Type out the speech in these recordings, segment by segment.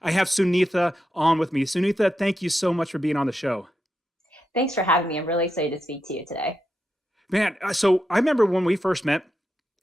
I have Sunitha on with me. Sunitha, thank you so much for being on the show. Thanks for having me. I'm really excited to speak to you today. Man, so I remember when we first met,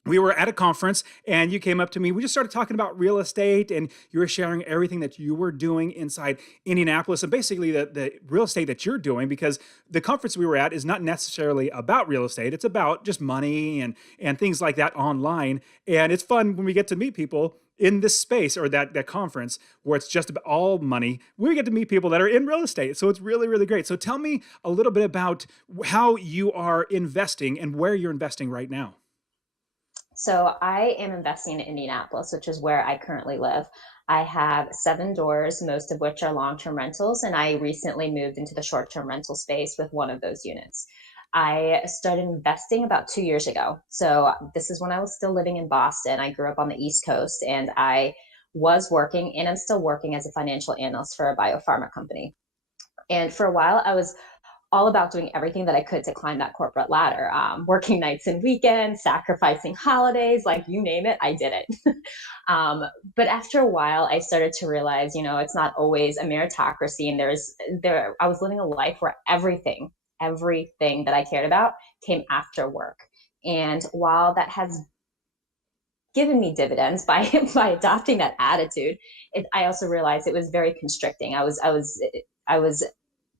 we were at a conference and you came up to me. We just started talking about real estate and you were sharing everything that you were doing inside Indianapolis and basically the real estate that you're doing because the conference we were at is not necessarily about real estate. It's about just money and things like that online. And it's fun when we get to meet people in this space or that conference where it's just about all money. We get to meet people that are in real estate. So it's really, really great. So tell me a little bit about how you are investing and where you're investing right now. So I am investing in Indianapolis, which is where I currently live. I have 7 doors, most of which are long-term rentals, and I recently moved into the short-term rental space with one of those units. I started investing about 2 years ago. So this is when I was still living in Boston. I grew up on the East Coast and I was working and I'm still working as a financial analyst for a biopharma company. And for a while, I was all about doing everything that I could to climb that corporate ladder, working nights and weekends, sacrificing holidays, like you name it, I did it. um, but after a while, I started to realize, it's not always a meritocracy, and I was living a life where everything that I cared about came after work. And while that has given me dividends by by adopting that attitude, I also realized it was very constricting. I was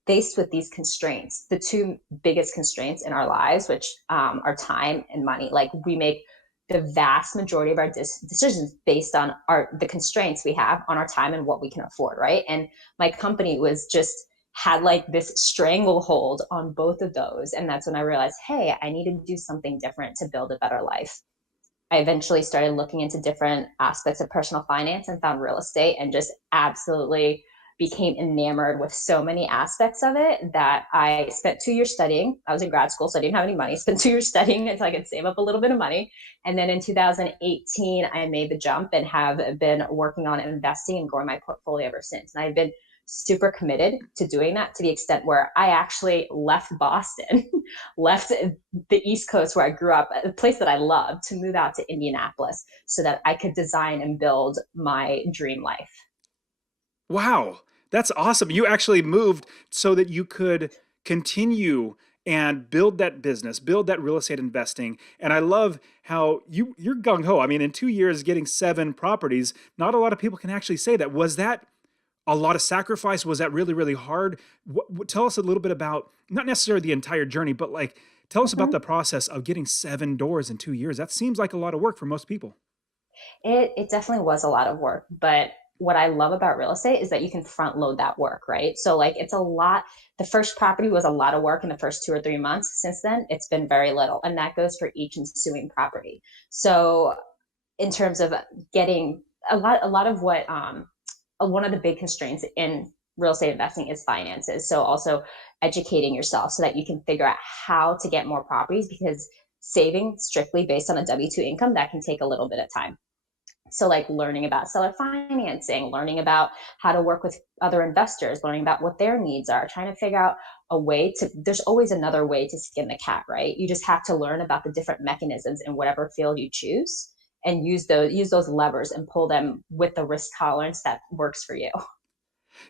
faced with these constraints, the two biggest constraints in our lives, which are time and money. Like we make the vast majority of our decisions based on the constraints we have on our time and what we can afford, right? And my company was just had like this stranglehold on both of those. And that's when I realized, hey, I need to do something different to build a better life. I eventually started looking into different aspects of personal finance and found real estate and just absolutely became enamored with so many aspects of it that I spent 2 years studying. I was in grad school, so I didn't have any money. Spent 2 years studying until I could save up a little bit of money. And then in 2018, I made the jump and have been working on investing and growing my portfolio ever since. And I've been super committed to doing that to the extent where I actually left Boston, left the East Coast where I grew up, a place that I loved, to move out to Indianapolis so that I could design and build my dream life. Wow, that's awesome. You actually moved so that you could continue and build that business, build that real estate investing. And I love how you're gung ho. I mean, in 2 years, getting 7 properties, not a lot of people can actually say that. Was that a lot of sacrifice? Was that really, really hard? Tell us a little bit about not necessarily the entire journey, but like tell us about Mhm. the process of getting 7 doors in 2 years. That seems like a lot of work for most people. It definitely was a lot of work, but what I love about real estate is that you can front load that work, right? So like it's a lot. The first property was a lot of work in the first 2 or 3 months. Since then, it's been very little, and that goes for each ensuing property. So in terms of getting a lot of what one of the big constraints in real estate investing is finances. So also educating yourself so that you can figure out how to get more properties because saving strictly based on a W-2 income, that can take a little bit of time. So like learning about seller financing, learning about how to work with other investors, learning about what their needs are, trying to figure out a way to, there's always another way to skin the cat, right? You just have to learn about the different mechanisms in whatever field you choose and use those levers and pull them with the risk tolerance that works for you.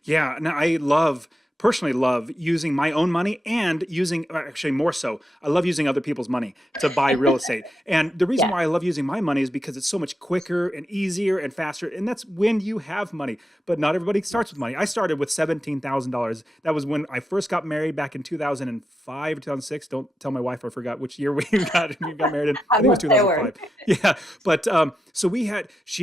Yeah, and personally love using my own money and using actually more so. I love using other people's money to buy real estate. And the reason Yeah. why I love using my money is because it's so much quicker and easier and faster. And that's when you have money. But not everybody starts with money. I started with $17,000. That was when I first got married back in 2005, 2006. Don't tell my wife I forgot which year we got married in. I I think it was love their 2005. word. Yeah. But so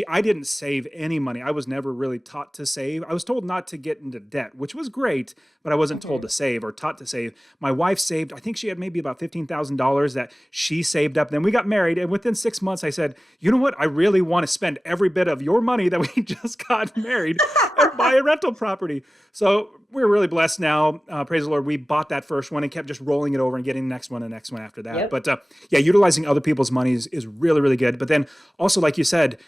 I didn't save any money. I was never really taught to save. I was told not to get into debt, which was great, but I wasn't told Mhm. to save or taught to save. My wife saved, I think she had maybe about $15,000 that she saved up. Then we got married. And within 6 months, I said, you know what? I really want to spend every bit of your money that we just got married and buy a rental property. So we're really blessed now. Praise the Lord. We bought that first one and kept just rolling it over and getting the next one after that. Yep. But yeah, utilizing other people's money is really, really good. But then also, like you said,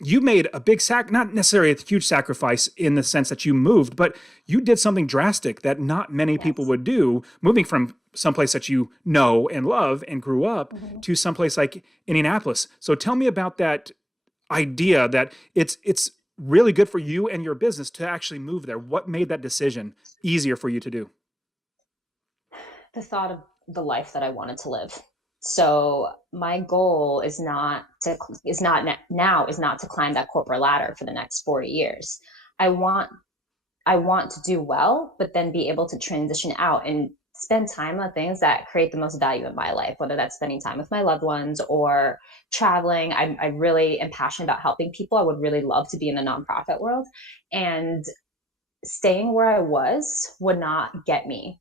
you made a big not necessarily a huge sacrifice in the sense that you moved, but you did something drastic that not many people Yes. would do, moving from someplace that you know and love and grew up Mhm. to someplace like Indianapolis. So tell me about that idea that it's really good for you and your business to actually move there. What made that decision easier for you to do? The thought of the life that I wanted to live. So my goal is not to climb that corporate ladder for the next 40 years. I want I want to do well, but then be able to transition out and spend time on things that create the most value in my life, whether that's spending time with my loved ones or traveling. I really am passionate about helping people. I would really love to be in the nonprofit world. And staying where I was would not get me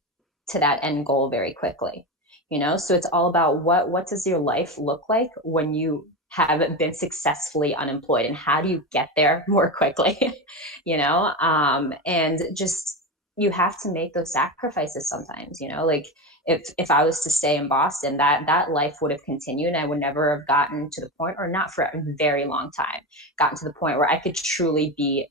to that end goal very quickly. So it's all about what does your life look like when you have been successfully unemployed, and how do you get there more quickly? And just you have to make those sacrifices sometimes. Like if I was to stay in Boston, that life would have continued, and I would never have gotten to the point, or not for a very long time, gotten to the point where I could truly be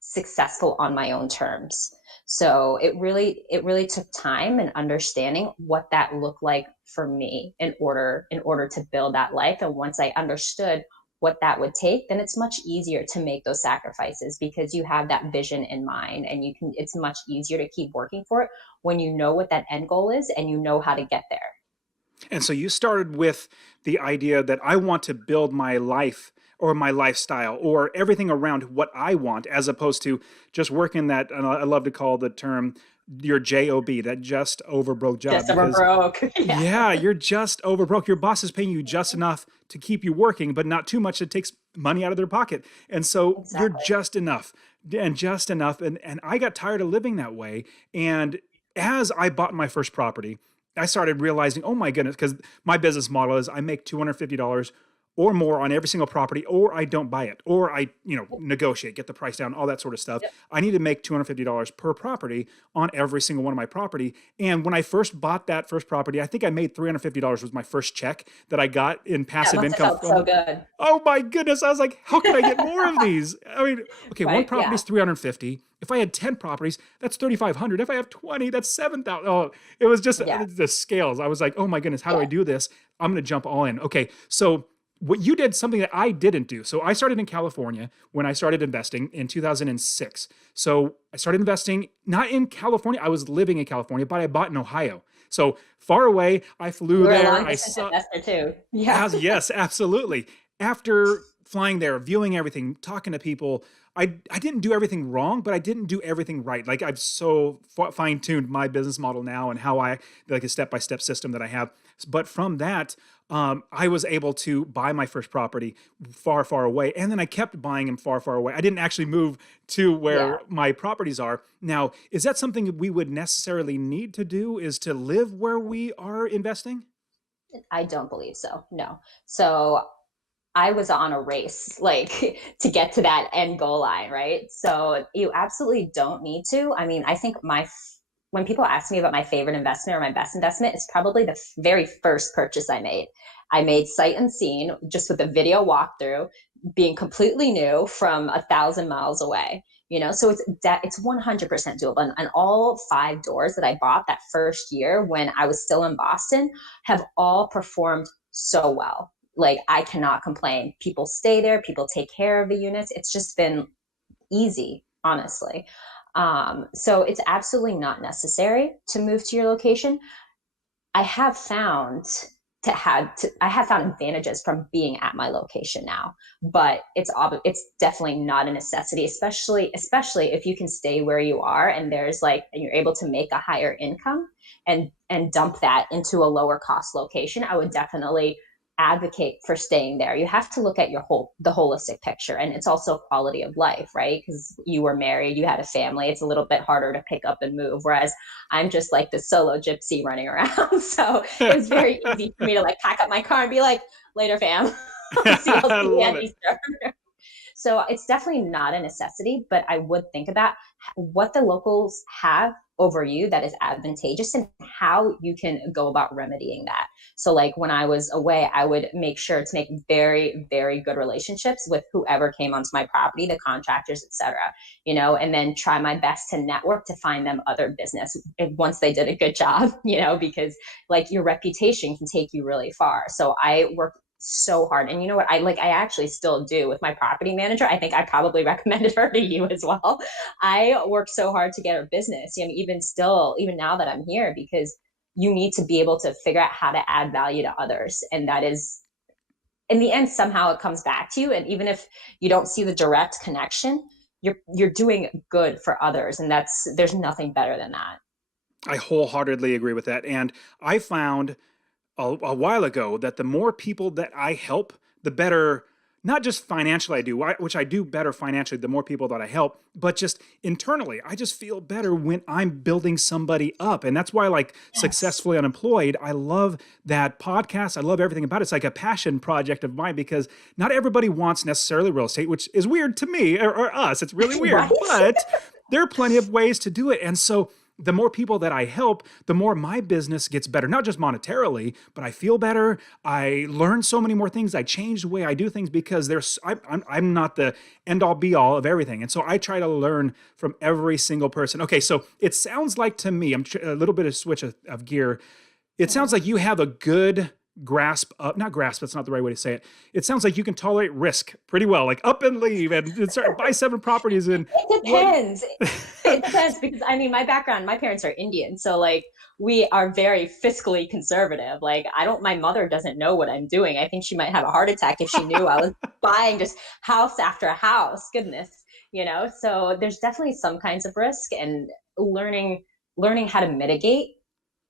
successful on my own terms. So it really took time and understanding what that looked like for me in order to build that life. And once I understood what that would take, then it's much easier to make those sacrifices, because you have that vision in mind, and it's much easier to keep working for it when you know what that end goal is and you know how to get there. And so you started with the idea that I want to build my life or my lifestyle or everything around what I want, as opposed to just working that, and I love to call the term your job, that just over broke job. Just over Because broke. Yeah. yeah, you're just over broke. Your boss is paying you just enough to keep you working, but not too much that takes money out of their pocket. And so you're Exactly. just enough and just enough. And I got tired of living that way. And as I bought my first property, I started realizing, oh my goodness, because my business model is I make $250 or more on every single property, or I don't buy it, or I, negotiate, get the price down, all that sort of stuff. Yep. I need to make $250 per property on every single one of my property. And when I first bought that first property, I think I made $350 was my first check that I got in That passive must have income felt so from. good. Oh my goodness. I was like, how can I get more of these? I mean, okay, one Right. property Yeah. is 350. If I had 10 properties, that's 3,500. If I have 20, that's 7,000. Oh, it was just Yeah. the scales. I was like, oh my goodness, how do I Yeah. do this? I'm going to jump all in. Okay. So what you did, something that I didn't do. So I started in California when I started investing in 2006. So I started investing not in California. I was living in California, but I bought in Ohio. So far away, I flew You were a there. long I distance saw, investor too. Yeah. as yes, absolutely. After flying there, viewing everything, talking to people, I didn't do everything wrong, but I didn't do everything right. Like I've so fine tuned my business model now and how I like a step by step system that I have. But from that, I was able to buy my first property far, far away, and then I kept buying them far, far away. I didn't actually move to Yeah. where my properties are now. Is that something we would necessarily need to do? Is to live where we are investing? I don't believe so. No. So I was on a race, like to get to that end goal line, right? So you absolutely don't need to. I mean, I think when people ask me about my favorite investment or my best investment, it's probably the very first purchase I made. I made sight unseen, just with a video walkthrough, being completely new from 1,000 miles away. So it's 100% doable. And all 5 doors that I bought that first year when I was still in Boston have all performed so well. Like I cannot complain. People stay there, people take care of the units. It's just been easy, honestly. So it's absolutely not necessary to move to your location. I have found I have found advantages from being at my location now, but it's definitely not a necessity, especially if you can stay where you are, and and you're able to make a higher income and dump that into a lower cost location. I would definitely advocate for staying there. You have to look at the holistic picture, and it's also quality of life, right? Because you were married, you had a family. It's a little bit harder to pick up and move, whereas I'm just like the solo gypsy running around. So it was very easy for me to like pack up my car and be like, later fam. I'll I see you love at it. Easter. So it's definitely not a necessity, but I would think about what the locals have over you that is advantageous and how you can go about remedying that. So like when I was away, I would make sure to make very, very good relationships with whoever came onto my property, the contractors, etc. And then try my best to network to find them other business once they did a good job, because like your reputation can take you really far. So I work so hard. And you know what? I actually still do with my property manager. I think I probably recommended her to you as well. I worked so hard to get her business, you know, even still, even now that I'm here, because you need to be able to figure out how to add value to others. And that is, in the end, somehow it comes back to you. And even if you don't see the direct connection, you're doing good for others. And there's nothing better than that. I wholeheartedly agree with that. And I found a while ago that the more people that I help, the better, not just financially I do, which I do better financially, the more people that I help, but just internally, I just feel better when I'm building somebody up. And that's why, like, Yes. Successfully Unemployed, I love that podcast. I love everything about it. It's like a passion project of mine because not everybody wants necessarily real estate, which is weird to me or us. It's really weird, Right. but there are plenty of ways to do it. And so the more people that I help, the more my business gets better, not just monetarily, but I feel better. I learn so many more things. I change the way I do things because I'm not the end all be all of everything. And so I try to learn from every single person. Okay, so it sounds like to me, a little bit of switch of gear. It sounds like you have a good grasp of, not grasp, that's not the right way to say it. It sounds like you can tolerate risk pretty well, like up and leave and start buy 7 properties and It what. depends. It depends because I mean, my background, my parents are Indian, so like we are very fiscally conservative. Like I don't, my mother doesn't know what I'm doing. I think she might have a heart attack if she knew I was buying just house after house. Goodness, you know. So there's definitely some kinds of risk, and learning how to mitigate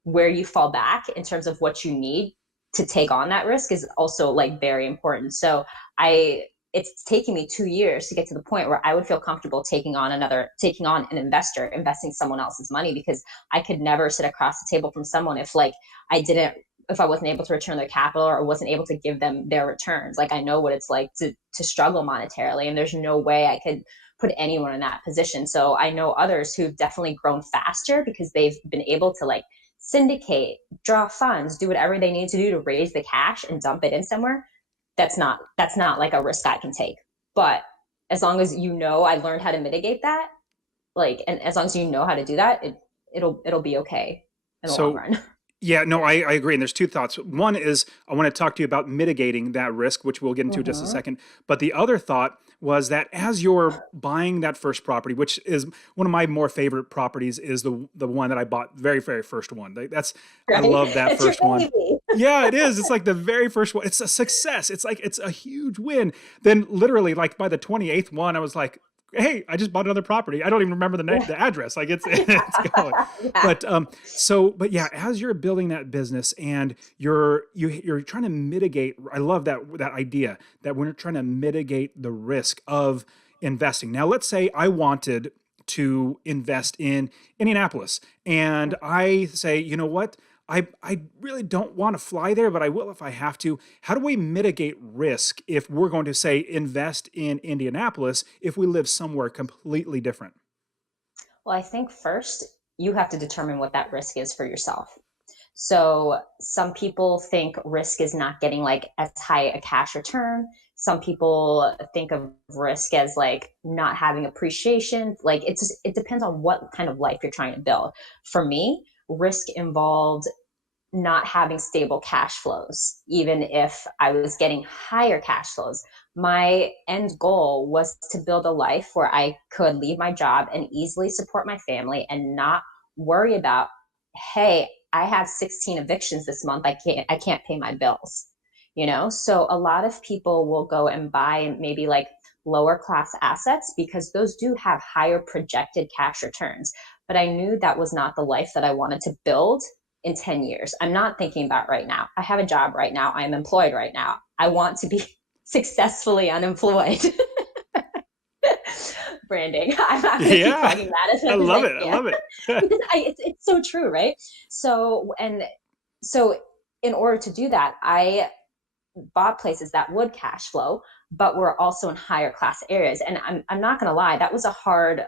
where you fall back in terms of what you need to take on that risk is also like very important. So I it's taking me 2 years to get to the point where I would feel comfortable taking on an investor, investing someone else's money, because I could never sit across the table from someone if like I didn't if I wasn't able to return their capital or wasn't able to give them their returns. Like I know what it's like to struggle monetarily, and there's no way I could put anyone in that position. So I know others who've definitely grown faster because they've been able to like syndicate, draw funds, do whatever they need to do to raise the cash and dump it in somewhere. That's not like a risk I can take. But as long as you know I learned how to mitigate that, like, and as long as you know how to do that, it'll be okay in the long So run. yeah, no, I agree. And there's two thoughts. One is I want to talk to you about mitigating that risk, which we'll get into in just a Mm-hmm. second. But the other thought was that as you're buying that first property, which is one of my more favorite properties, is the one that I bought, very, very first one. That's I Right? love that It's your first one. baby. Yeah, it is. It's like the very first one. It's a success. It's like it's a huge win. Then literally, like by the 28th one, I was like, hey, I just bought another property. I don't even remember the address. Like it's it's going. Yeah. But but yeah, as you're building that business and you're trying to mitigate, I love that idea that we're trying to mitigate the risk of investing. Now, let's say I wanted to invest in Indianapolis and I say, you know what? I really don't want to fly there, but I will if I have to. How do we mitigate risk if we're going to say invest in Indianapolis if we live somewhere completely different? Well, I think first you have to determine what that risk is for yourself. So some people think risk is not getting like as high a cash return. Some people think of risk as like not having appreciation. Like it depends on what kind of life you're trying to build. For me, risk involved not having stable cash flows, even if I was getting higher cash flows. My end goal was to build a life where I could leave my job and easily support my family and not worry about, hey, I have 16 evictions this month. I can't pay my bills. You know, so a lot of people will go and buy maybe like lower class assets because those do have higher projected cash returns. But I knew that was not the life that I wanted to build in 10 years. I'm not thinking about right now. I have a job right now. I'm employed right now. I want to be successfully unemployed. Branding. I'm going to keep Yeah, talking that as I much as love I it. I can love it. because it's so true, right? So in order to do that, I bought places that would cash flow, but were also in higher class areas. And I'm not going to lie, that was a hard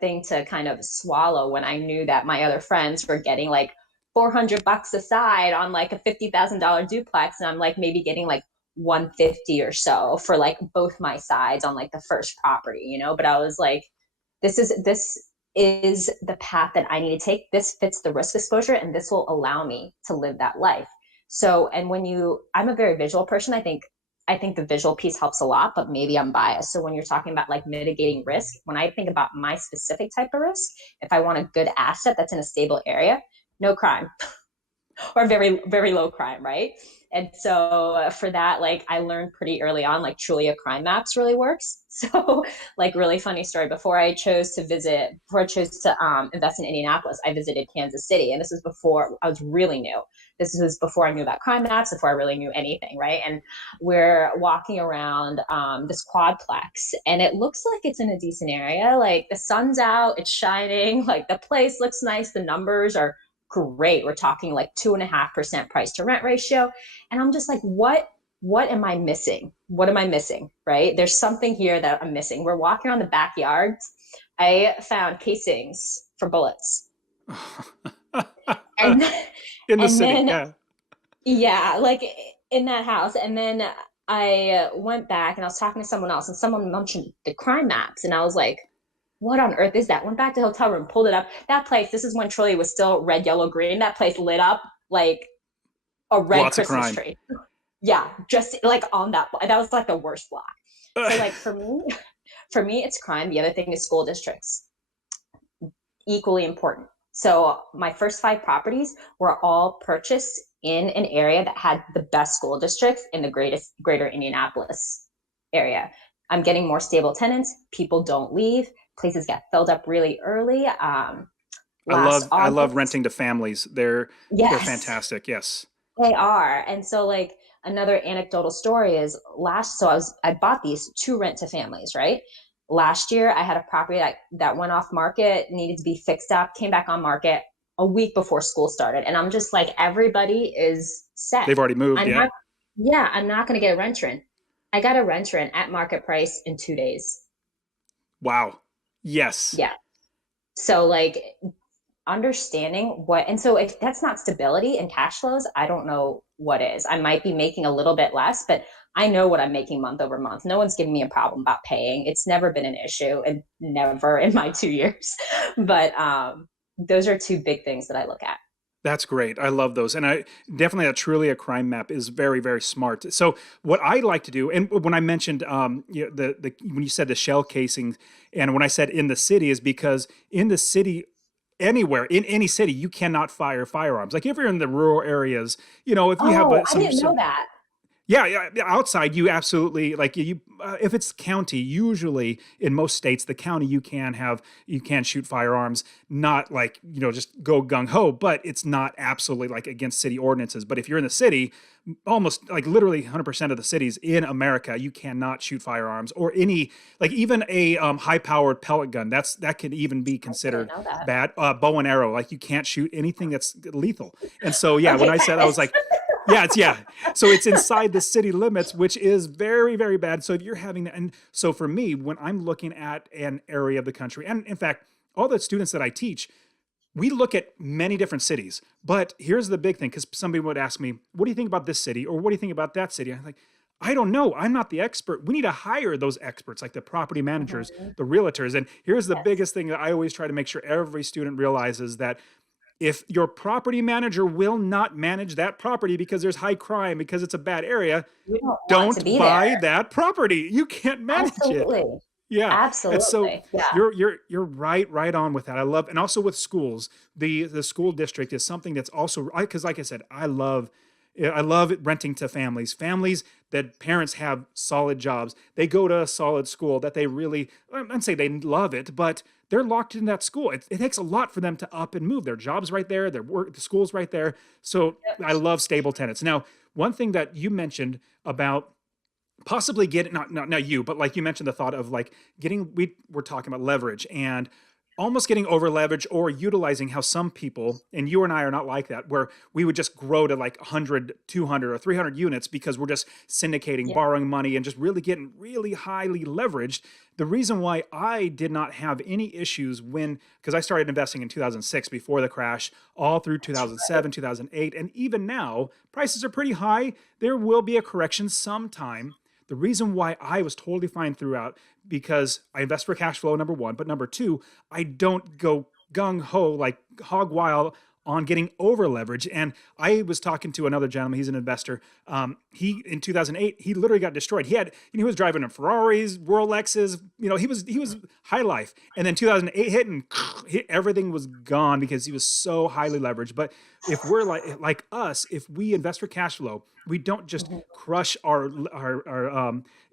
thing to kind of swallow when I knew that my other friends were getting like $400 aside on like a $50,000 duplex, and I'm like maybe getting like 150 or so for like both my sides on like the first property, you know. But I was like, this is the path that I need to take. This fits the risk exposure, and this will allow me to live that life. So, and I'm a very visual person. I think the visual piece helps a lot, but maybe I'm biased. So when you're talking about like mitigating risk, when I think about my specific type of risk, if I want a good asset that's in a stable area, no crime or very, very low crime, right? And so for that, like I learned pretty early on, like truly a crime maps really works. So like really funny story. Before I chose to invest in Indianapolis, I visited Kansas City, and this was before I was really new. This was before I knew about crime maps, before I really knew anything, right? And we're walking around this quadplex, and it looks like it's in a decent area. Like the sun's out, it's shining, like the place looks nice, the numbers are great. We're talking like 2.5% price to rent ratio. And I'm just like, what am I missing? What am I missing? Right? There's something here that I'm missing. We're walking around the backyards. I found casings for bullets. And In the and city, then yeah. yeah, like in that house. And then I went back and I was talking to someone else, and someone mentioned the crime maps. And I was like, what on earth is that? Went back to the hotel room, pulled it up. That place, this is when Troy was still red, yellow, green. That place lit up like a red Lots of Christmas crime. tree. Yeah, just like on that was like the worst block. So like for me, it's crime. The other thing is school districts, equally important. So my first five properties were all purchased in an area that had the best school districts in the greater Indianapolis area. I'm getting more stable tenants. People don't leave. Places get filled up really early. Last I love August, renting to families. They're yes, fantastic. Yes. they are. And so like another anecdotal story is I bought these to rent to families, right? Last year I had a property that went off market, needed to be fixed up, came back on market a week before school started. And I'm just like, everybody is set. They've already moved, I'm yeah. not, yeah, I'm not going to get a renter in. I got a renter in at market price in 2 days. Wow. Yes. Yeah. So like understanding and so if that's not stability and cash flows, I don't know what is. I might be making a little bit less, but I know what I'm making month over month. No one's giving me a problem about paying. It's never been an issue, and never in my 2 years. But those are two big things that I look at. That's great. I love those. And I definitely a truly a crime map is very, very smart. So what I like to do, and when I mentioned the when you said the shell casings, and when I said in the city, is because in the city, anywhere in any city, you cannot fire firearms. Like if you're in the rural areas, if you have Oh, I some didn't know some that. yeah, yeah, yeah, outside you absolutely like if it's county, usually in most states, the county you can shoot firearms, not like, just go gung ho, but it's not absolutely like against city ordinances. But if you're in the city, almost like literally 100% of the cities in America, you cannot shoot firearms or any like even a high powered pellet gun. That can even be I didn't considered know that. bad. Bow and arrow, like you can't shoot anything that's lethal. And so yeah, when Okay, I said I was guys. like, yeah, yeah. So it's inside the city limits, which is very, very bad. So if you're having that, and so for me, when I'm looking at an area of the country, and in fact, all the students that I teach, we look at many different cities. But here's the big thing, because somebody would ask me, "What do you think about this city?" or "What do you think about that city?" I'm like, I don't know. I'm not the expert. We need to hire those experts, like the property managers, Mhm. the realtors. And here's the Yes. biggest thing that I always try to make sure every student realizes that if your property manager will not manage that property because there's high crime, because it's a bad area, You don't want to don't be there. buy that property. You can't manage it. Absolutely. Yeah. And so Absolutely. Yeah. you're right on with that. I love, and also with schools, the school district is something that's also, because like I said, I love renting to families that parents have solid jobs. They go to a solid school that they really, I'd say they love it, but they're locked in that school. It takes a lot for them to up and move. Their job's right there, their work, the school's right there. So I love stable tenants. Now, one thing that you mentioned about possibly getting not you, but like you mentioned the thought of like getting we were talking about leverage and almost getting over leverage or utilizing how some people, and you and I are not like that, where we would just grow to like 100, 200, or 300 units because we're just syndicating, Yeah. borrowing money, and just really getting really highly leveraged. The reason why I did not have any issues because I started investing in 2006 before the crash, all through That's right. 2007, 2008, and even now, prices are pretty high. There will be a correction sometime. The reason why I was totally fine throughout, because I invest for cash flow, number one, but number two, I don't go gung ho like hog wild on getting over leverage. And I was talking to another gentleman, he's an investor. He in 2008, he literally got destroyed. He was driving a Ferraris, Rolexes, he was high life. And then 2008 hit and everything was gone because he was so highly leveraged. But if we're like us, if we invest for cash flow, we don't just Mhm. crush our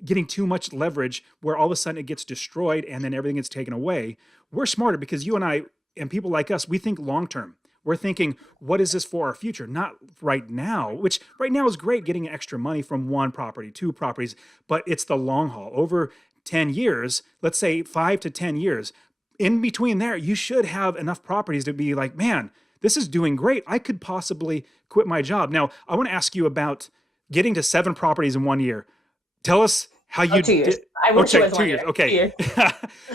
getting too much leverage where all of a sudden it gets destroyed and then everything gets taken away. We're smarter because you and I and people like us, we think long term. We're thinking, what is this for our future? Not right now, which right now is great getting extra money from one property, two properties, but it's the long haul. Over 10 years, let's say 5 to 10 years, in between there, you should have enough properties to be like, man, this is doing great. I could possibly quit my job. Now, I want to ask you about getting to 7 properties in 1 year. Tell us how Oh, you 2 years. did. I Oh, wish it check was two one years. year. Two Okay. years.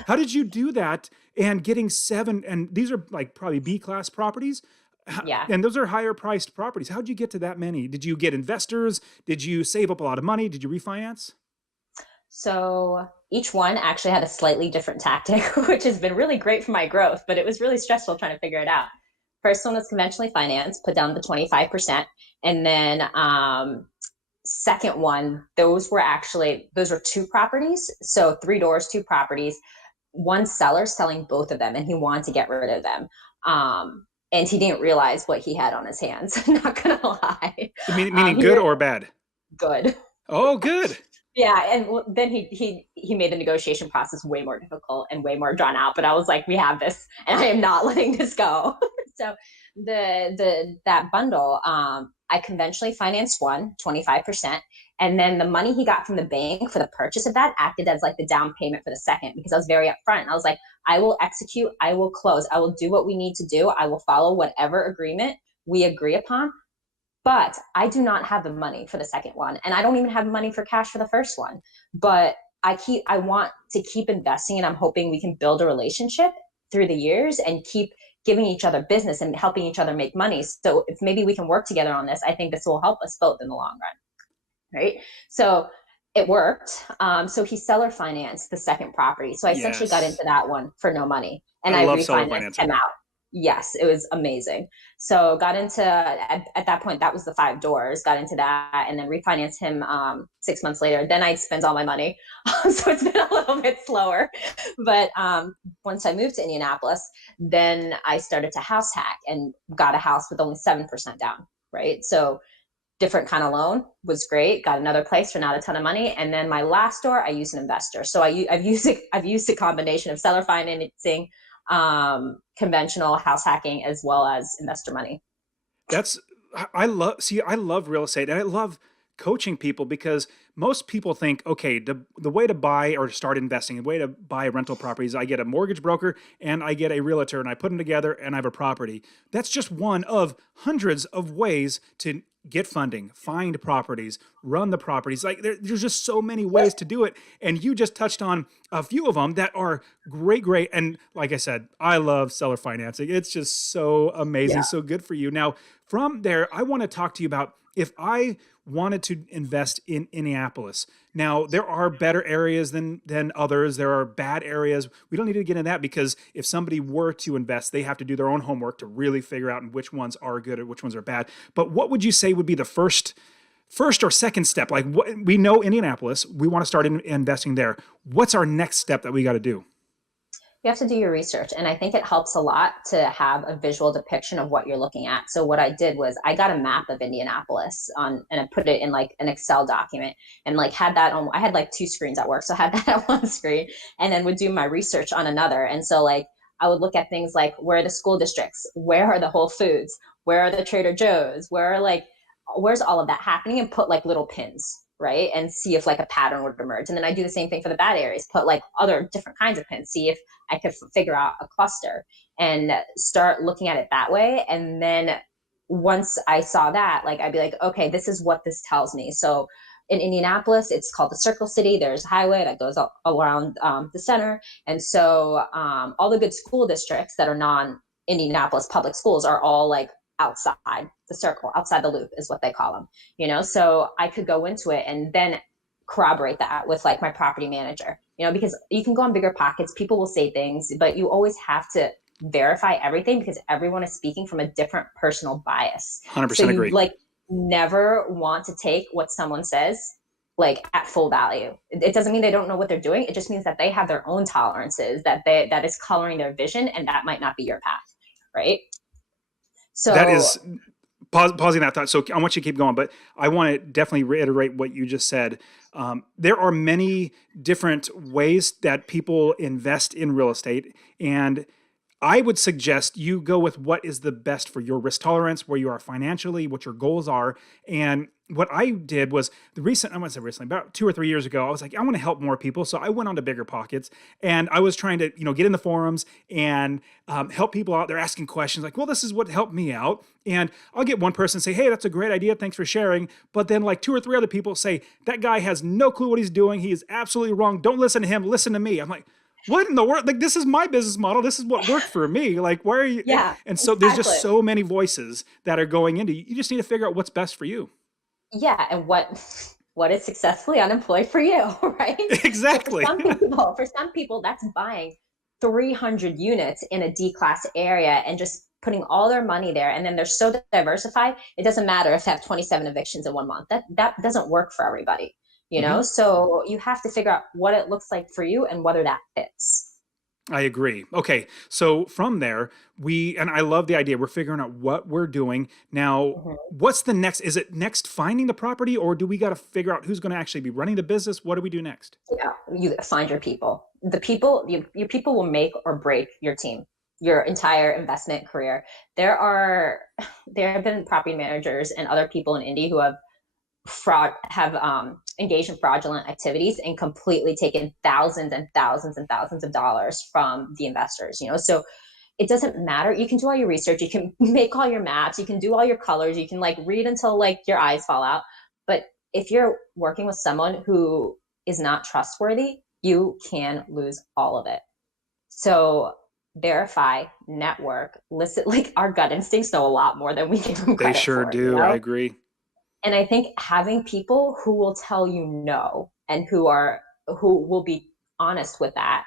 How did you do that? And getting seven, and these are like probably B class properties. Yeah. And those are higher priced properties. How did you get to that many? Did you get investors? Did you save up a lot of money? Did you refinance? So each one actually had a slightly different tactic, which has been really great for my growth, but it was really stressful trying to figure it out. First one was conventionally financed, put down the 25%. And then second one, those were 2 properties. So 3 doors, 2 properties, one seller selling both of them, and he wanted to get rid of them. And he didn't realize what he had on his hands. Not gonna lie. Meaning He good was or bad? good. Oh, good. Yeah, and then he made the negotiation process way more difficult and way more drawn out. But I was like, we have this, and I am not letting this go. So that bundle, I conventionally financed one 25%, and then the money he got from the bank for the purchase of that acted as like the down payment for the second, because I was very upfront. I was like, I will execute, I will close, I will do what we need to do, I will follow whatever agreement we agree upon, but I do not have the money for the second one, and I don't even have money for cash for the first one. But I want to keep investing, and I'm hoping we can build a relationship through the years and keep giving each other business and helping each other make money. So if maybe we can work together on this, I think this will help us both in the long run, right? So it worked. So he seller financed the second property. So I essentially got Yes. into that one for no money, I and I love seller refinanced him financing. out. Yes, it was amazing. So got into at that point, that was the 5 doors. Got into that and then refinanced him 6 months later. Then I spent all my money, so it's been a little bit slower. But once I moved to Indianapolis, then I started to house hack and got a house with only 7% down. Right, so different kind of loan was great. Got another place for not a ton of money, and then my last door, I used an investor. So I've used a combination of seller financing, conventional house hacking, as well as investor money. That's I love real estate and I love coaching people because most people think, okay, the way to buy or to start investing, the way to buy rental properties, I get a mortgage broker and I get a realtor and I put them together and I have a property. That's just one of hundreds of ways to get funding, find properties, run the properties. Like there's just so many ways to do it. And you just touched on a few of them that are great, great. And like I said, I love seller financing. It's just so amazing. Yeah. So good for you. Now, from there, I want to talk to you about if I wanted to invest in Indianapolis. Now, there are better areas than others. There are bad areas. We don't need to get into that because if somebody were to invest, they have to do their own homework to really figure out which ones are good or which ones are bad. But what would you say would be the first or second step? Like we know Indianapolis, we want to start investing there. What's our next step that we got to do? You have to do your research, and I think it helps a lot to have a visual depiction of what you're looking at. So what I did was I got a map of Indianapolis and I put it in like an Excel document, and like had that on. I had like 2 screens at work, so I had that on one screen, and then would do my research on another. And so like I would look at things like, where are the school districts, where are the Whole Foods, where are the Trader Joe's, where's all of that happening, and put like little pins, right? And see if like a pattern would emerge. And then I do the same thing for the bad areas, put like other different kinds of pins, see if I could figure out a cluster and start looking at it that way. And then once I saw that, like I'd be like, okay, this is what this tells me. So in Indianapolis, it's called the Circle City. There's a highway that goes all around the center. And so all the good school districts that are non-Indianapolis public schools are all like outside the circle, outside the loop is what they call them, so I could go into it and then corroborate that with like my property manager, because you can go on Bigger Pockets, people will say things, but you always have to verify everything because everyone is speaking from a different personal bias. So 100% you agree. like never want to take what someone says like at full value. It doesn't mean they don't know what they're doing. It just means that they have their own tolerances that is coloring their vision, and that might not be your path, right? That So is pausing that thought. So I want you to keep going, but I want to definitely reiterate what you just said. There are many different ways that people invest in real estate, and I would suggest you go with what is the best for your risk tolerance, where you are financially, what your goals are. And what I did was I want to say recently, about 2 or 3 years ago, I was like, I want to help more people. So I went on to Bigger Pockets and I was trying to, get in the forums and help people out. They're asking questions like, well, this is what helped me out. And I'll get one person say, hey, that's a great idea. Thanks for sharing. But then like 2 or 3 other people say, that guy has no clue what he's doing. He is absolutely wrong. Don't listen to him. Listen to me. I'm like, what in the world? Like, this is my business model. This is what worked for me. Like, why are you? yeah, And so there's exactly. just so many voices that are going into you. You just need to figure out what's best for you. Yeah, and what is successfully unemployed for you, right? So Exactly. for some people that's buying 300 units in a D class area and just putting all their money there, and then they're so diversified it doesn't matter if they have 27 evictions in 1 month. That doesn't work for everybody, Hmm. so you have to figure out what it looks like for you and whether that fits. I agree. Okay. So from there, and I love the idea. We're figuring out what we're doing. Now, Mhm. what's the next? Is it next finding the property, or do we got to figure out who's going to actually be running the business? What do we do next? Yeah, you find your people. The people, your people will make or break your team, your entire investment career. There are, there have been property managers and other people in Indy who have engaged in fraudulent activities and completely taken thousands and thousands and thousands of dollars from the investors. So it doesn't matter. You can do all your research, you can make all your maps, you can do all your colors, you can like read until like your eyes fall out. But if you're working with someone who is not trustworthy, you can lose all of it. So verify, network, listen, like our gut instincts know a lot more than we give them They credit sure for, do. I agree. And I think having people who will tell you no and who will be honest with that.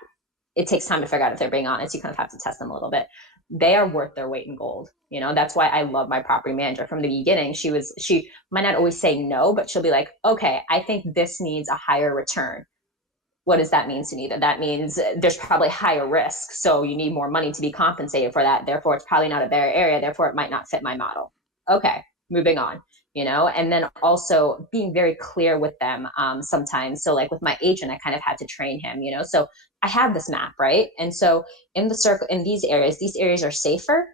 It takes time to figure out if they're being honest. You kind of have to test them a little bit. They are worth their weight in gold. That's why I love my property manager from the beginning. She might not always say no, but she'll be like, okay, I think this needs a higher return. What does that mean, Sunita? That means there's probably higher risk. So you need more money to be compensated for that. Therefore, it's probably not a better area. Therefore, it might not fit my model. Okay, moving on. And then also being very clear with them sometimes. So, like with my agent, I kind of had to train him, So I have this map, right? And so in the circle, in these areas are safer.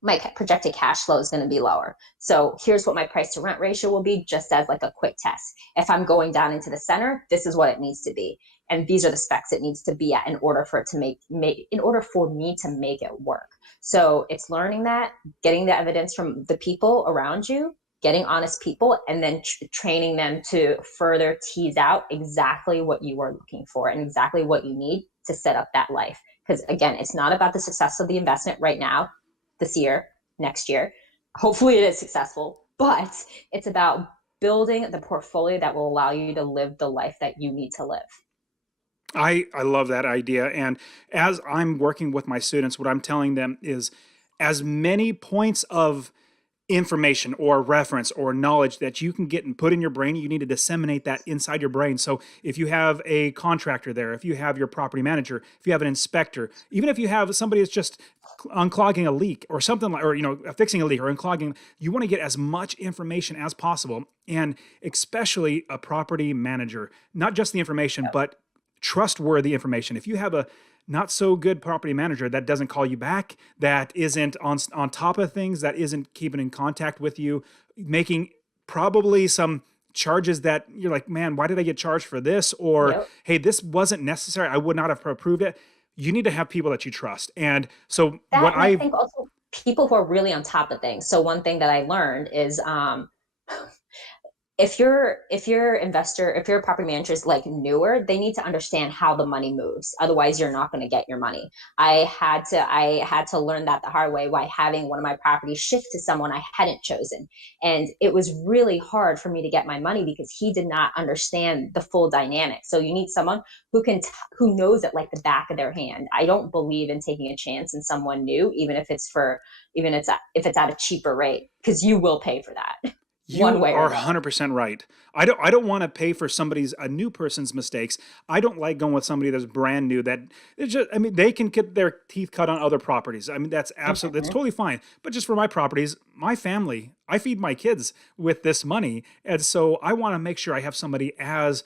My projected cash flow is going to be lower. So here's what my price to rent ratio will be, just as like a quick test. If I'm going down into the center, this is what it needs to be. And these are the specs it needs to be at in order for it to in order for me to make it work. So it's learning that, getting the evidence from the people around you, getting honest people, and then training them to further tease out exactly what you are looking for and exactly what you need to set up that life. Because again, it's not about the success of the investment right now, this year, next year. Hopefully, it is successful, but it's about building the portfolio that will allow you to live the life that you need to live. I love that idea. And as I'm working with my students, what I'm telling them is as many points of information or reference or knowledge that you can get and put in your brain, you need to disseminate that inside your brain. So if you have a contractor there, if you have your property manager, if you have an inspector, even if you have somebody that's just unclogging a leak or something like, or fixing a leak or unclogging, you want to get as much information as possible. And especially a property manager, not just the information, but trustworthy information. If you have a not so good property manager that doesn't call you back, that isn't on top of things, that isn't keeping in contact with you, making probably some charges that you're like, man, why did I get charged for this? Or Yep. hey, this wasn't necessary. I would not have approved it. You need to have people that you trust. And so what That, and I I think also people who are really on top of things. So one thing that I learned is if your property manager is like newer, they need to understand how the money moves. Otherwise, you're not going to get your money. I had to learn that the hard way by having one of my properties shift to someone I hadn't chosen. And it was really hard for me to get my money because he did not understand the full dynamic. So you need someone who knows it like the back of their hand. I don't believe in taking a chance in someone new, if it's at a cheaper rate, because you will pay for that one You way or are another. 100% right. I don't want to pay for a new person's mistakes. I don't like going with somebody that's brand new that it's just, I mean, they can get their teeth cut on other properties. I mean, that's Mhm. totally fine. But just for my properties, my family, I feed my kids with this money. And so I want to make sure I have somebody as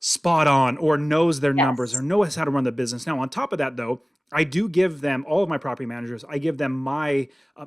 spot on or knows their numbers or Yes. knows how to run the business. Now, on top of that, though, I do give them all of my property managers. I give them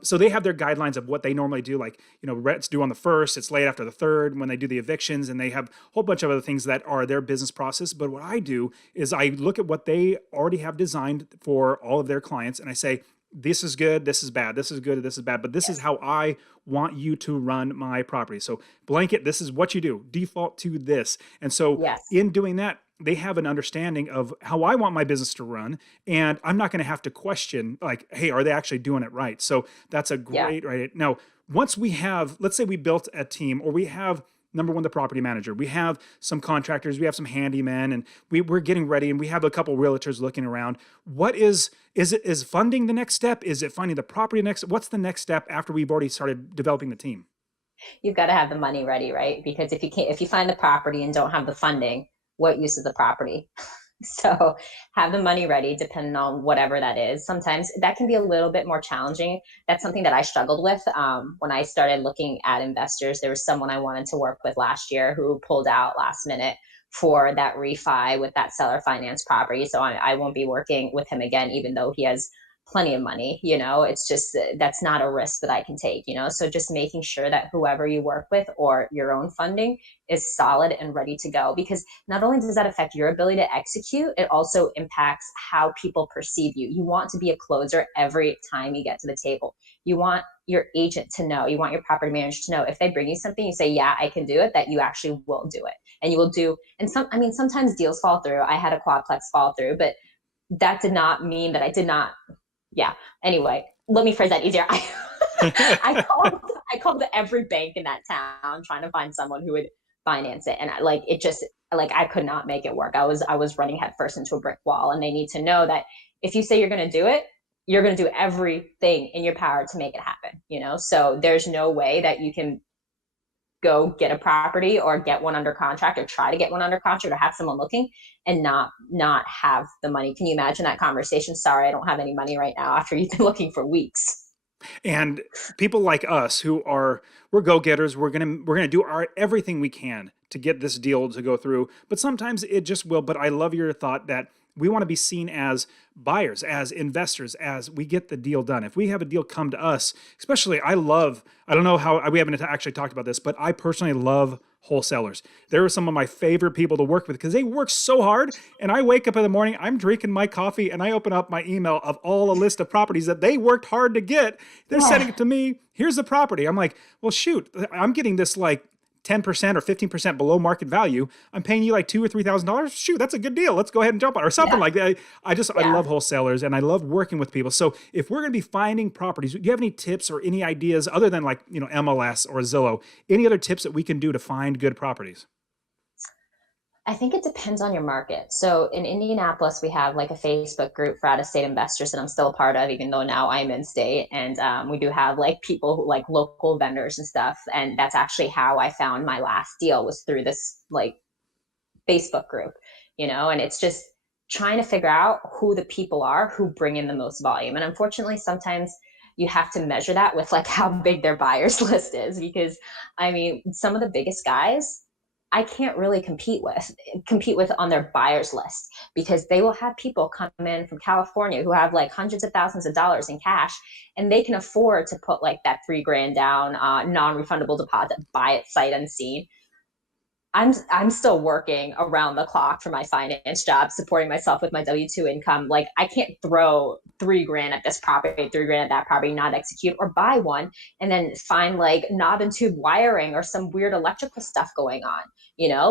so they have their guidelines of what they normally do. Like, rent's due on the first, it's late after the third when they do the evictions, and they have a whole bunch of other things that are their business process. But what I do is I look at what they already have designed for all of their clients, and I say, this is good, this is bad, this is good, this is bad, but this is Yes. how I want you to run my property. So, blanket, this is what you do, default to this. And so, Yes. in doing that, they have an understanding of how I want my business to run, and I'm not going to have to question like, hey, are they actually doing it right? So that's a Yeah. great right now. Once we have, let's say we built a team, or we have number one, the property manager, we have some contractors, we have some handymen, and we're getting ready, and we have a couple realtors looking around. What is funding the next step? Is it finding the property next? What's the next step after we've already started developing the team? You've got to have the money ready, right? Because if you find the property and don't have the funding, what use is the property? So have the money ready, depending on whatever that is. Sometimes that can be a little bit more challenging. That's something that I struggled with when I started looking at investors. There was someone I wanted to work with last year who pulled out last minute for that refi with that seller finance property. So I won't be working with him again, even though he has plenty of money. It's just that's not a risk that I can take. So just making sure that whoever you work with or your own funding is solid and ready to go, because not only does that affect your ability to execute, it also impacts how people perceive you. You want to be a closer every time you get to the table. You want your agent to know, you want your property manager to know, if they bring you something, you say, yeah, I can do it, that you actually will do it. And you will do, and sometimes deals fall through. I had a quadplex fall through, but that did not mean that I did not. Yeah. Anyway, let me phrase that easier. I called I called every bank in that town trying to find someone who would finance it, and it just like I could not make it work. I was running headfirst into a brick wall, and they need to know that if you say you're going to do it, you're going to do everything in your power to make it happen. So there's no way that you can go get a property or get one under contract or try to get one under contract or have someone looking and not have the money. Can you imagine that conversation? Sorry, I don't have any money right now after you've been looking for weeks. And people like us we're go-getters, we're gonna do our everything we can to get this deal to go through, but sometimes it just will. But I love your thought that we want to be seen as buyers, as investors, as we get the deal done. If we have a deal come to us, especially, I don't know how, we haven't actually talked about this, but I personally love wholesalers. They're some of my favorite people to work with because they work so hard. And I wake up in the morning, I'm drinking my coffee, and I open up my email of all a list of properties that they worked hard to get. They're sending Yeah. it to me. Here's the property. I'm like, well, shoot, I'm getting this like 10% or 15% below market value. I'm paying you like $2,000 or $3,000. Shoot, that's a good deal. Let's go ahead and jump on it, or something Yeah. like that. I Yeah. love wholesalers, and I love working with people. So if we're going to be finding properties, do you have any tips or any ideas other than like, MLS or Zillow? Any other tips that we can do to find good properties? I think it depends on your market. So in Indianapolis, we have like a Facebook group for out of state investors that I'm still a part of, even though now I'm in state. And we do have like people who like local vendors and stuff. And that's actually how I found my last deal, was through this like Facebook group. And it's just trying to figure out who the people are who bring in the most volume. And unfortunately, sometimes you have to measure that with like how big their buyers list is, because some of the biggest guys I can't really compete with on their buyers list, because they will have people come in from California who have like hundreds of thousands of dollars in cash, and they can afford to put like that 3 grand down, non-refundable deposit, buy it sight unseen. I'm still working around the clock for my finance job, supporting myself with my W-2 income. Like I can't throw 3 grand at this property, 3 grand at that property, not execute or buy one, and then find like knob and tube wiring or some weird electrical stuff going on.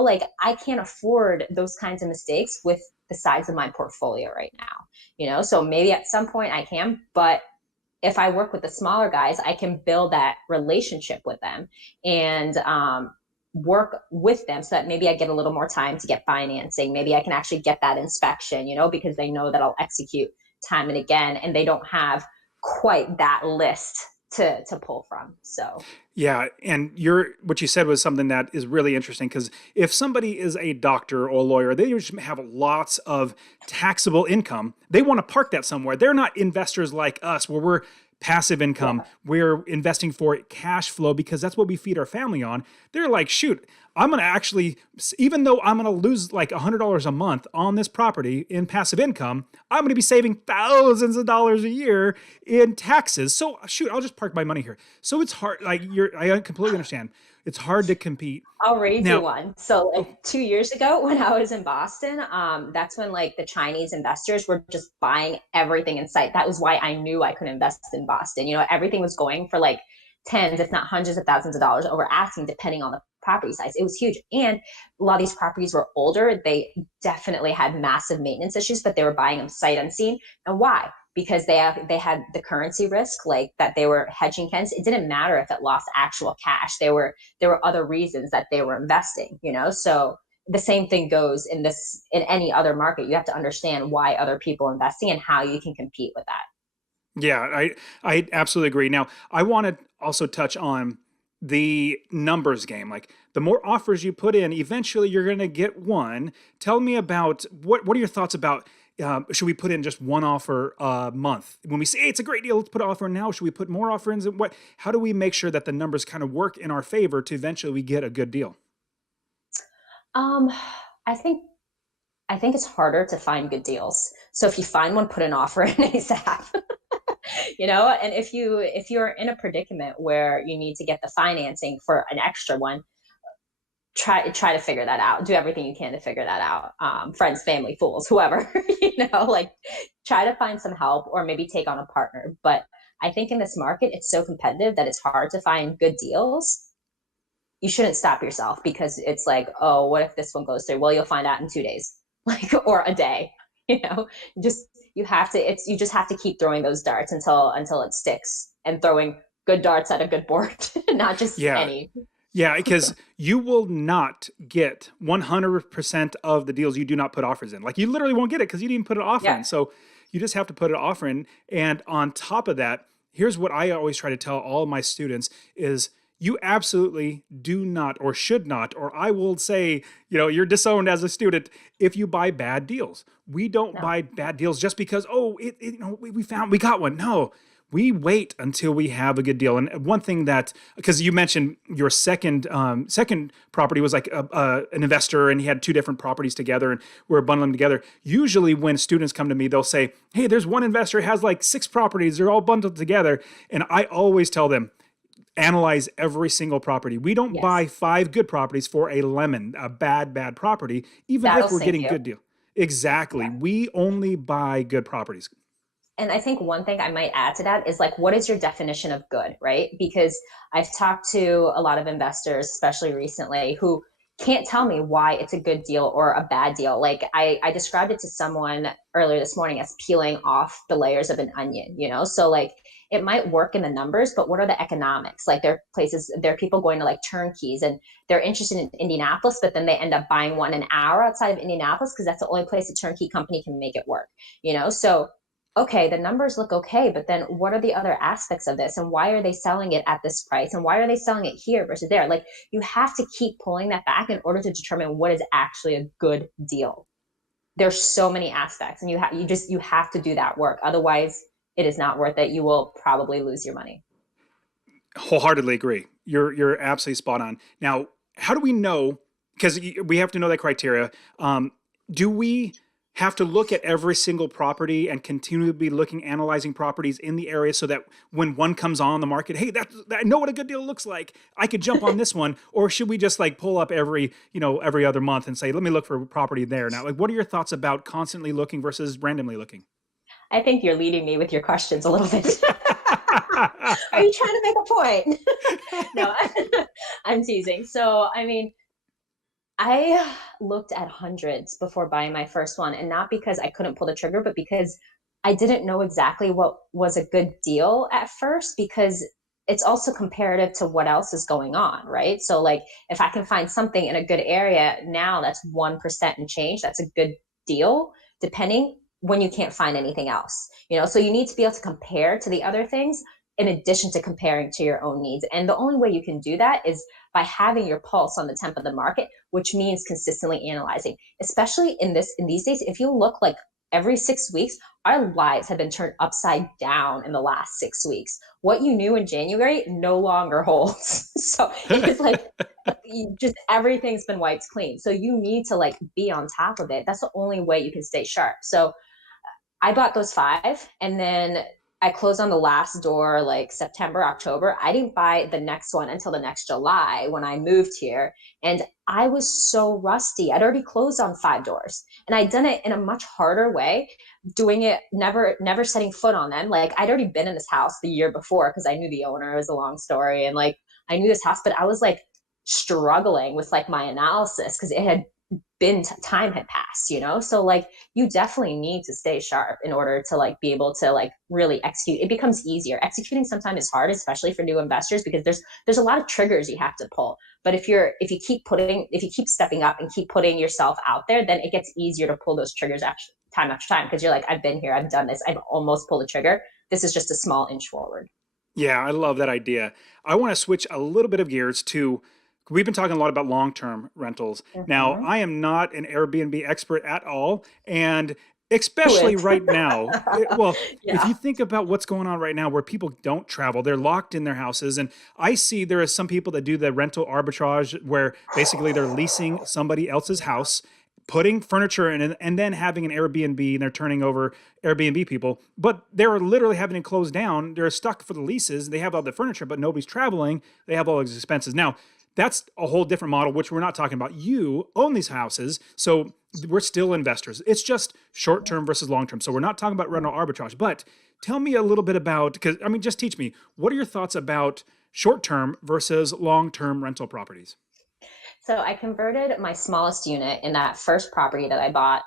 Like I can't afford those kinds of mistakes with the size of my portfolio right now. So maybe at some point I can, but if I work with the smaller guys, I can build that relationship with them and work with them so that maybe I get a little more time to get financing. Maybe I can actually get that inspection, because they know that I'll execute time and again, and they don't have quite that list to pull from. So Yeah, and what you said was something that is really interesting because if somebody is a doctor or a lawyer, they usually have lots of taxable income. They want to park that somewhere. They're not investors like us where we're passive income. yeah, We're investing for cash flow because that's what we feed our family on. They're like, shoot, I'm going to actually, even though I'm going to lose like $100 a month on this property in passive income, I'm going to be saving thousands of dollars a year in taxes. So shoot, I'll just park my money here. So it's hard. Like I completely understand. It's hard to compete. I'll read you Now, one. So oh, like 2 years ago when I was in Boston, that's when like the Chinese investors were just buying everything in sight. That was why I knew I could invest in Boston. Everything was going for like tens, if not hundreds of thousands of dollars over asking, depending on the property size. It was huge. And a lot of these properties were older. They definitely had massive maintenance issues, but they were buying them sight unseen. And why? Because they had the currency risk, like that they were hedging against. It didn't matter if it lost actual cash. There were other reasons that they were investing. So the same thing goes in any other market. You have to understand why other people are investing and how you can compete with that. yeah, I absolutely agree. Now, I want to also touch on the numbers game. Like the more offers you put in, eventually you're going to get one. Tell me about what are your thoughts about should we put in just one offer a month? When we say, hey, it's a great deal, let's put an offer in now. Should we put more offers in? How do we make sure that the numbers kind of work in our favor to eventually we get a good deal? Um, I think I think it's harder to find good deals. So if you find one, put an offer in ASAP. And if you're in a predicament where you need to get the financing for an extra one, try to figure that out. Do everything you can to figure that out. Friends, family, fools, whoever, like try to find some help or maybe take on a partner. But I think in this market, it's so competitive that it's hard to find good deals. You shouldn't stop yourself because it's like, oh, what if this one goes through? Well, you'll find out in 2 days, like, or a day. You know, just you just have to keep throwing those darts until it sticks, and throwing good darts at a good board, not just Yeah, any. yeah, because you will not get 100% of the deals you do not put offers in. Like you literally won't get it because you didn't put an offer Yeah. in. So you just have to put an offer in. And on top of that, here's what I always try to tell all of my students is you absolutely do not or should not, or I will say, you're disowned as a student if you buy bad deals. We don't No. buy bad deals just because, oh, we got one. No, we wait until we have a good deal. And one thing that, because you mentioned your second property was like an investor, and he had two different properties together, and we're bundling them together. Usually, when students come to me, they'll say, "Hey, there's one investor who has like 6 properties; they're all bundled together." And I always tell them, analyze every single property. We don't buy Yes. 5 good properties for a lemon, a bad property, even That'll if we're sink getting you. good deal. Exactly. Yeah. We only buy good properties. And I think one thing I might add to that is like, what is your definition of good, right? Because I've talked to a lot of investors, especially recently, who can't tell me why it's a good deal or a bad deal. Like I described it to someone earlier this morning as peeling off the layers of an onion. So like it might work in the numbers, but what are the economics? Like there are people going to like turnkeys and they're interested in Indianapolis, but then they end up buying one an hour outside of Indianapolis because that's the only place a turnkey company can make it work. So okay, the numbers look okay, but then what are the other aspects of this? And why are they selling it at this price? And why are they selling it here versus there? Like you have to keep pulling that back in order to determine what is actually a good deal. There's so many aspects and you have to do that work. Otherwise, it is not worth it. You will probably lose your money. Wholeheartedly agree. You're absolutely spot on. Now, how do we know? Because we have to know that criteria. Do we? have to look at every single property and continue to be looking, analyzing properties in the area so that when one comes on the market, hey, I know what a good deal looks like. I could jump on this one. Or should we just like pull up every other month and say, let me look for property there now? Like, what are your thoughts about constantly looking versus randomly looking? I think you're leading me with your questions a little bit. Are you trying to make a point? No, I'm teasing. So, I mean, I looked at hundreds before buying my first one, and not because I couldn't pull the trigger, but because I didn't know exactly what was a good deal at first, because it's also comparative to what else is going on, right? So, like, if I can find something in a good area now that's 1% and change, that's a good deal, depending when you can't find anything else, So you need to be able to compare to the other things in addition to comparing to your own needs. And the only way you can do that is by having your pulse on the temp of the market, which means consistently analyzing, especially in these days. If you look, like, every 6 weeks, our lives have been turned upside down in the last 6 weeks. What you knew in January no longer holds. So it's like just everything's been wiped clean. So you need to, like, be on top of it. That's the only way you can stay sharp. So I bought those five, and then I closed on the last door like September, October. I didn't buy the next one until the next July when I moved here. And I was so rusty. I'd already closed on five doors, and I'd done it in a much harder way, doing it, never setting foot on them. Like, I'd already been in this house the year before because I knew the owner. It was a long story. And, like, I knew this house, but I was like struggling with, like, my analysis because it had been time had passed. So, like, you definitely need to stay sharp in order to, like, be able to, like, really execute. It becomes easier. Executing sometimes is hard, especially for new investors, because there's a lot of triggers you have to pull. But if you keep stepping up and keep putting yourself out there, then it gets easier to pull those triggers time after time, because you're like, I've been here, I've done this, I've almost pulled a trigger. This is just a small inch forward. Yeah, I love that idea. I want to switch a little bit of gears to, we've been talking a lot about long-term rentals. Now, Mm-hmm. I am not an Airbnb expert at all, and Who especially is? right now, well, if you Yeah. think about what's going on right now where people don't travel, they're locked in their houses. And I see there are some people that do the rental arbitrage where basically they're leasing somebody else's house, putting furniture in it, and then having an Airbnb, and they're turning over Airbnb people. But they're literally having to close down. They're stuck for the leases. They have all the furniture, but nobody's traveling. They have all these expenses. Now, that's a whole different model, which we're not talking about. You own these houses, so we're still investors. It's just short term versus long term. So we're not talking about rental arbitrage. But tell me a little bit about, because I mean, just teach me, what are your thoughts about short term versus long term rental properties? So I converted my smallest unit in that first property that I bought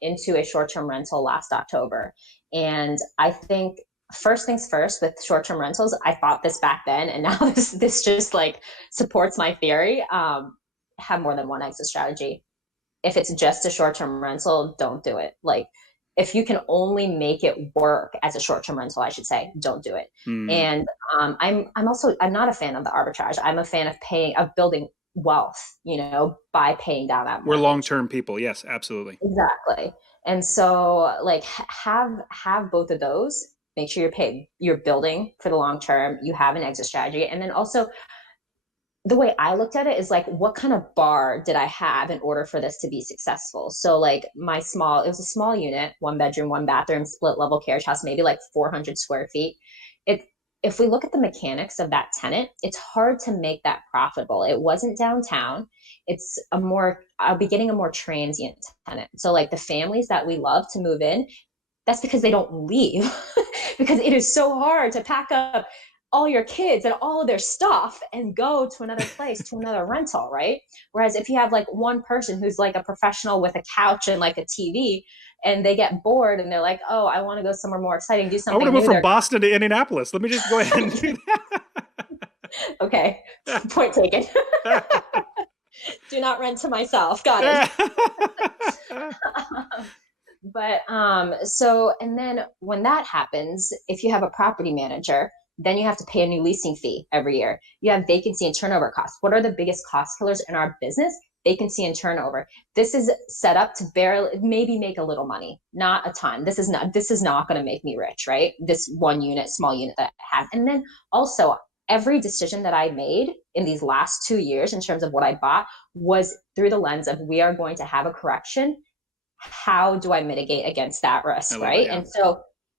into a short-term rental last October. And I think, first things first, with short-term rentals, I thought this back then, and now this just, like, supports my theory. Have more than one exit strategy. If it's just a short-term rental, don't do it. Like, if you can only make it work as a short-term rental, I should say, don't do it. Hmm. And I'm not a fan of the arbitrage. I'm a fan of building wealth, by paying down that We're long mortgage. term people. Yes, absolutely. Exactly. And so, like, have both of those. Make sure you're building for the long term. You have an exit strategy, and then also, the way I looked at it is, like, what kind of bar did I have in order for this to be successful? So, like, it was a small unit, one bedroom, one bathroom, split level carriage house, maybe like 400 square feet. It, if we look at the mechanics of that tenant, it's hard to make that profitable. It wasn't downtown. I'll be getting a more transient tenant. So, like, the families that we love to move in, that's because they don't leave because it is so hard to pack up all your kids and all of their stuff and go to another place, to another rental, right? Whereas if you have, like, one person who's like a professional with a couch and, like, a TV, and they get bored and they're like, oh, I want to go somewhere more exciting, do I want to something move new, from they're Boston to Indianapolis. Let me just go ahead and do okay. that. Point taken. Do not rent to myself. Got it. So, and then when that happens, if you have a property manager, then you have to pay a new leasing fee every year. You have vacancy and turnover costs. What are the biggest cost killers in our business? Vacancy and turnover. This is set up to barely, maybe make a little money, not a ton. This is not going to make me rich, right? This one unit, small unit that I have. And then also, every decision that I made in these last 2 years in terms of what I bought was through the lens of, we are going to have a correction. how do I mitigate against that I risk, love it. right? Yeah. And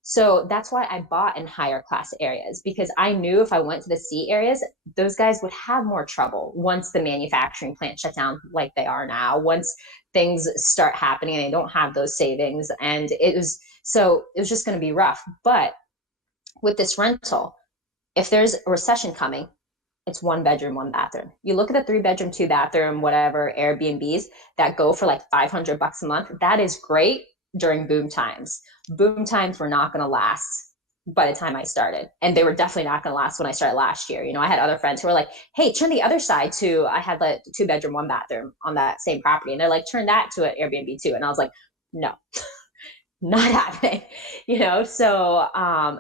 so that's why I bought in higher class areas, because I knew if I went to the C areas, those guys would have more trouble once the manufacturing plant shut down like they are now, once things start happening and they don't have those savings. And it was just going to be rough. But with this rental, if there's a recession coming, it's 1 bedroom, 1 bathroom. You look at the 3 bedroom, 2 bathroom, whatever Airbnbs that go for like $500 a month. That is great during boom times. Boom times were not going to last by the time I started. And they were definitely not going to last when I started last year. I had other friends who were like, hey, turn the other side to, I had like 2 bedroom, 1 bathroom on that same property. And they're like, turn that to an Airbnb too. And I was like, no, not happening. So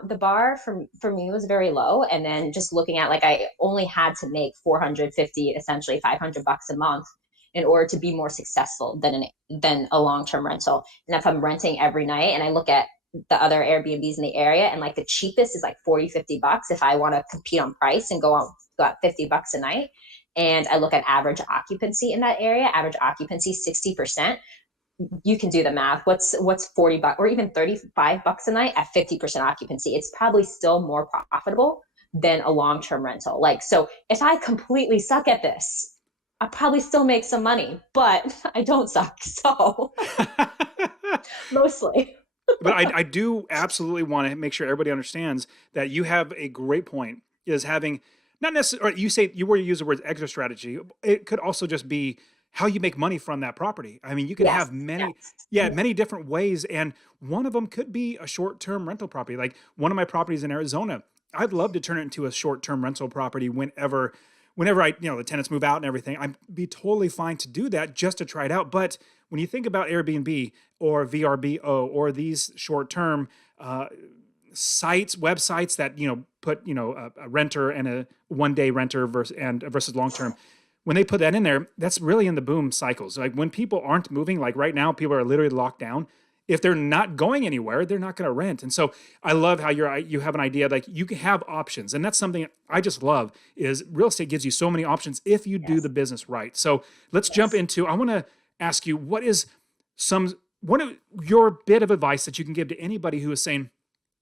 the bar for me was very low, and then just looking at, like, I only had to make 450, essentially $500 a month, in order to be more successful than a long-term rental. And if I'm renting every night and I look at the other Airbnbs in the area, and like the cheapest is like 40-50 bucks if I want to compete on price and go out $50 a night, and I look at average occupancy in that area, average occupancy 60%, you can do the math. What's 40 bucks or even 35 bucks a night at 50% occupancy? It's probably still more profitable than a long-term rental. Like, so if I completely suck at this, I probably still make some money, but I don't suck. So mostly. But I do absolutely want to make sure everybody understands that you have a great point, is having not necessarily, you say you were use the word extra strategy. It could also just be how you make money from that property. I mean, you could Yes. have many, Yes. yeah, many different ways. And one of them could be a short-term rental property. Like one of my properties in Arizona, I'd love to turn it into a short-term rental property whenever the tenants move out and everything. I'd be totally fine to do that just to try it out. But when you think about Airbnb or VRBO or these short-term sites, websites that put a renter and a one-day renter versus long-term, when they put that in there, that's really in the boom cycles. Like when people aren't moving, like right now, people are literally locked down. If they're not going anywhere, they're not going to rent. And so I love how you have an idea, like you can have options, and that's something I just love. Is real estate gives you so many options if you do Yes. the business right. So let's jump Yes. into. I want to ask you, some what are your bit of advice that you can give to anybody who is saying,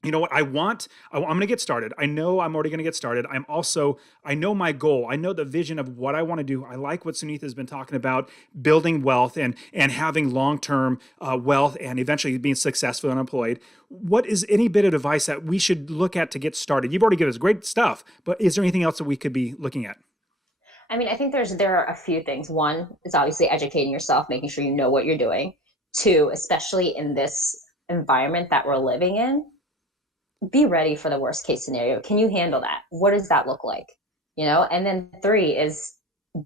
you know what, I'm going to get started. I know I'm already going to get started. I know my goal. I know the vision of what I want to do. I like what Sunitha has been talking about, building wealth and having long-term wealth and eventually being successful and employed. What is any bit of advice that we should look at to get started? You've already given us great stuff, but is there anything else that we could be looking at? I mean, I think there are a few things. One is obviously educating yourself, making sure you know what you're doing. Two, especially in this environment that we're living in, be ready for the worst case scenario. Can you handle that? What does that look like? And then three is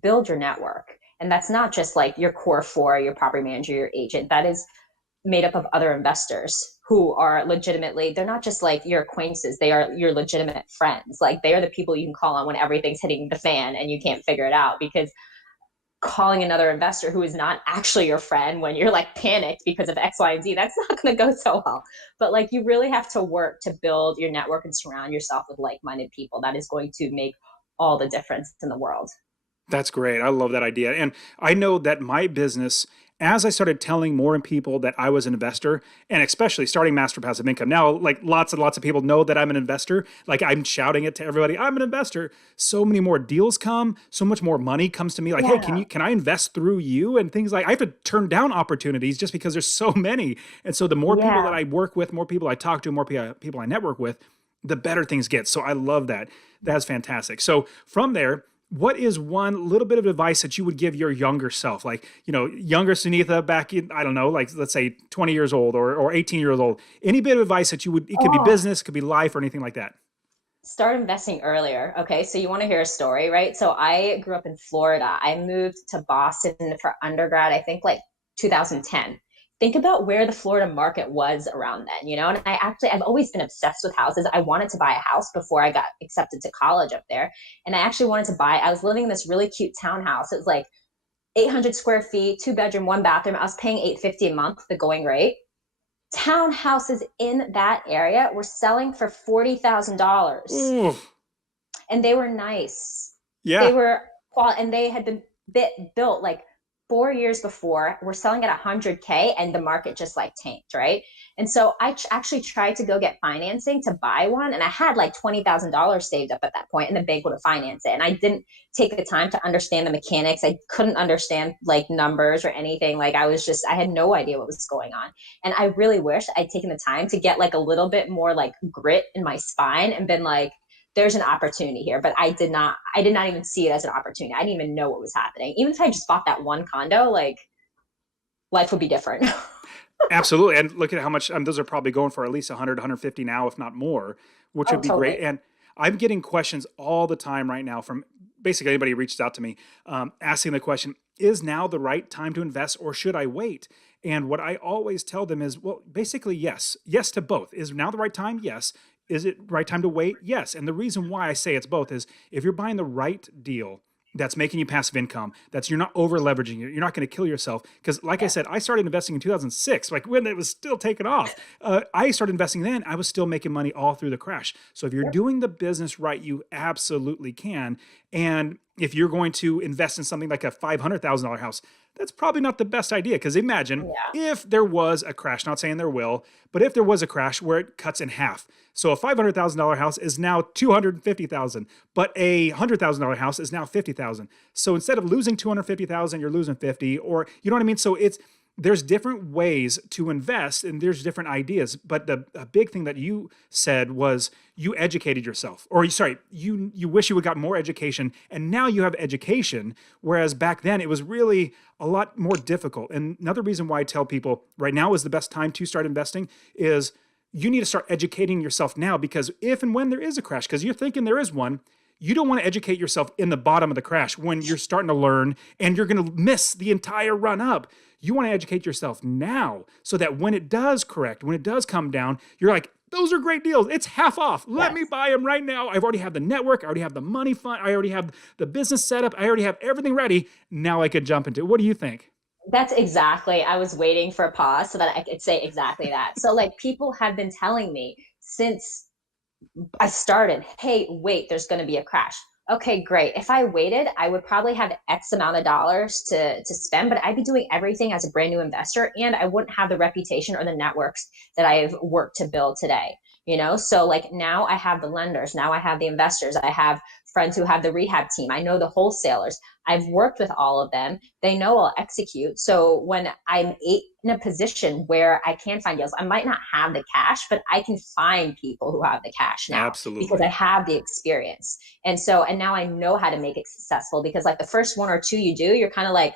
build your network. And that's not just like your core four, your property manager, your agent. That is made up of other investors who are legitimately, they're not just like your acquaintances, they are your legitimate friends. Like they are the people you can call on when everything's hitting the fan and you can't figure it out, because calling another investor who is not actually your friend when you're like panicked because of X, Y, and Z, that's not going to go so well. But like you really have to work to build your network and surround yourself with like-minded people. That is going to make all the difference in the world. That's great. I love that idea. And I know that my business, as I started telling more people that I was an investor, and especially starting Master Passive Income, now like lots and lots of people know that I'm an investor. Like I'm shouting it to everybody, I'm an investor. So many more deals come, so much more money comes to me. Like, hey, Yeah. can I invest through you? And things like I have to turn down opportunities just because there's so many. And so the more people that Yeah. I work with, more people I talk to, more people I network with, the better things get. So I love that. That's fantastic. So from there, what is one little bit of advice that you would give your younger self? Like, younger Sunitha back in, I don't know, like let's say 20 years old or 18 years old. Any bit of advice that it could be Oh, business, could be life or anything like that. start investing earlier. Okay. So you want to hear a story, right? So I grew up in Florida. I moved to Boston for undergrad, I think like 2010. Think about where the Florida market was around then. And I've always been obsessed with houses. I wanted to buy a house before I got accepted to college up there. And I actually wanted to I was living in this really cute townhouse. It was like 800 square feet, 2 bedroom, 1 bathroom. I was paying 850 a month, the going rate. Townhouses in that area were selling for $40,000, Ooh, and they were nice. They yeah. were and they had been built like 4 years before, we're selling at 100K and the market just like tanked, right? And so I actually tried to go get financing to buy one, and I had like $20,000 saved up at that point, and the bank would have financed it. And I didn't take the time to understand the mechanics. I couldn't understand like numbers or anything. Like I had no idea what was going on. And I really wish I'd taken the time to get like a little bit more like grit in my spine and been like, there's an opportunity here. But I did not even see it as an opportunity. I didn't even know what was happening. Even if I just bought that one condo, like life would be different. Absolutely. And look at how much those are probably going for at least 100, 150 now, if not more, which Oh, would be great. totally. And I'm getting questions all the time right now from basically anybody who reaches out to me, asking the question, is now the right time to invest or should I wait? And what I always tell them is, well, basically, yes. Yes to both. Is now the right time? Yes. Is it right time to wait? Yes. And the reason why I say it's both is if you're buying the right deal, that's making you passive income. That's you're not over leveraging it. You're not going to kill yourself. Because, like I Yeah. said, I started investing in 2006, like when it was still taking off. I started investing then. I was still making money all through the crash. So if you're Yep. doing the business right, you absolutely can. And if you're going to invest in something like a $500,000 house, that's probably not the best idea. Because imagine Yeah. if there was a crash, not saying there will, but if there was a crash where it cuts in half. So a $500,000 house is now 250,000, but a $100,000 house is now 50,000. So instead of losing 250,000, you're losing 50, or you know what I mean? So there's different ways to invest and there's different ideas. But the a big thing that you said was you educated yourself, or sorry, you wish you would got more education, and now you have education, whereas back then it was really a lot more difficult. And another reason why I tell people right now is the best time to start investing is you need to start educating yourself now, because if and when there is a crash, because you're thinking there is one, you don't want to educate yourself in the bottom of the crash when you're starting to learn and you're going to miss the entire run up. You want to educate yourself now so that when it does correct, when it does come down, you're like, those are great deals. It's half off. Let me Yes. buy them right now. I've already have the network. I already have the money fund. I already have the business set up. I already have everything ready. Now I could jump into it. What do you think? That's exactly. I was waiting for a pause so that I could say exactly that. So like people have been telling me since I started, hey, wait, there's going to be a crash. Okay, great. If I waited, I would probably have X amount of dollars to spend, but I'd be doing everything as a brand new investor, and I wouldn't have the reputation or the networks that I've worked to build today. So like now I have the lenders, now I have the investors, I have friends who have the rehab team, I know the wholesalers. I've worked with all of them. They know I'll execute. So when in a position where I can find deals, I might not have the cash, but I can find people who have the cash now because I Absolutely. have the experience. And now I know how to make it successful, because like the first one or two you do, you're kind of like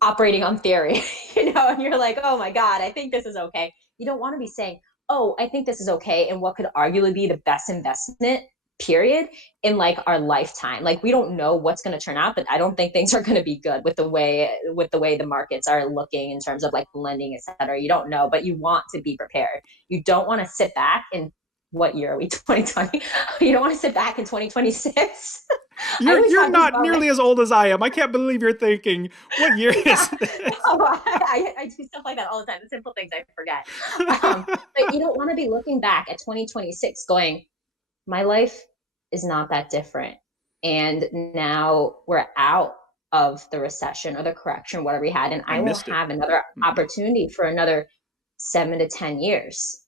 operating on theory, and you're like, oh my God, I think this is okay. You don't want to be saying, oh, I think this is okay, and what could arguably be the best investment period in like our lifetime. Like we don't know what's going to turn out, but I don't think things are going to be good with the way the markets are looking in terms of like lending, et cetera. You don't know, but you want to be prepared. You don't want to sit back in, what year are we, 2020? You don't want to sit back in 2026. I You're always you're have this not moment. nearly as old as I am. I can't believe you're thinking, what year is Yeah. this? Oh, I do stuff like that all the time. The simple things I forget. But you don't want to be looking back at 2026 going, my life is not that different. And now we're out of the recession or the correction, whatever we had, and I I won't missed it. have another Mhm. opportunity for another 7 to 10 years.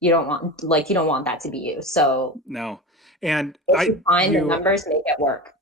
You don't want that to be you. So No. And if I you find the you numbers, make it work.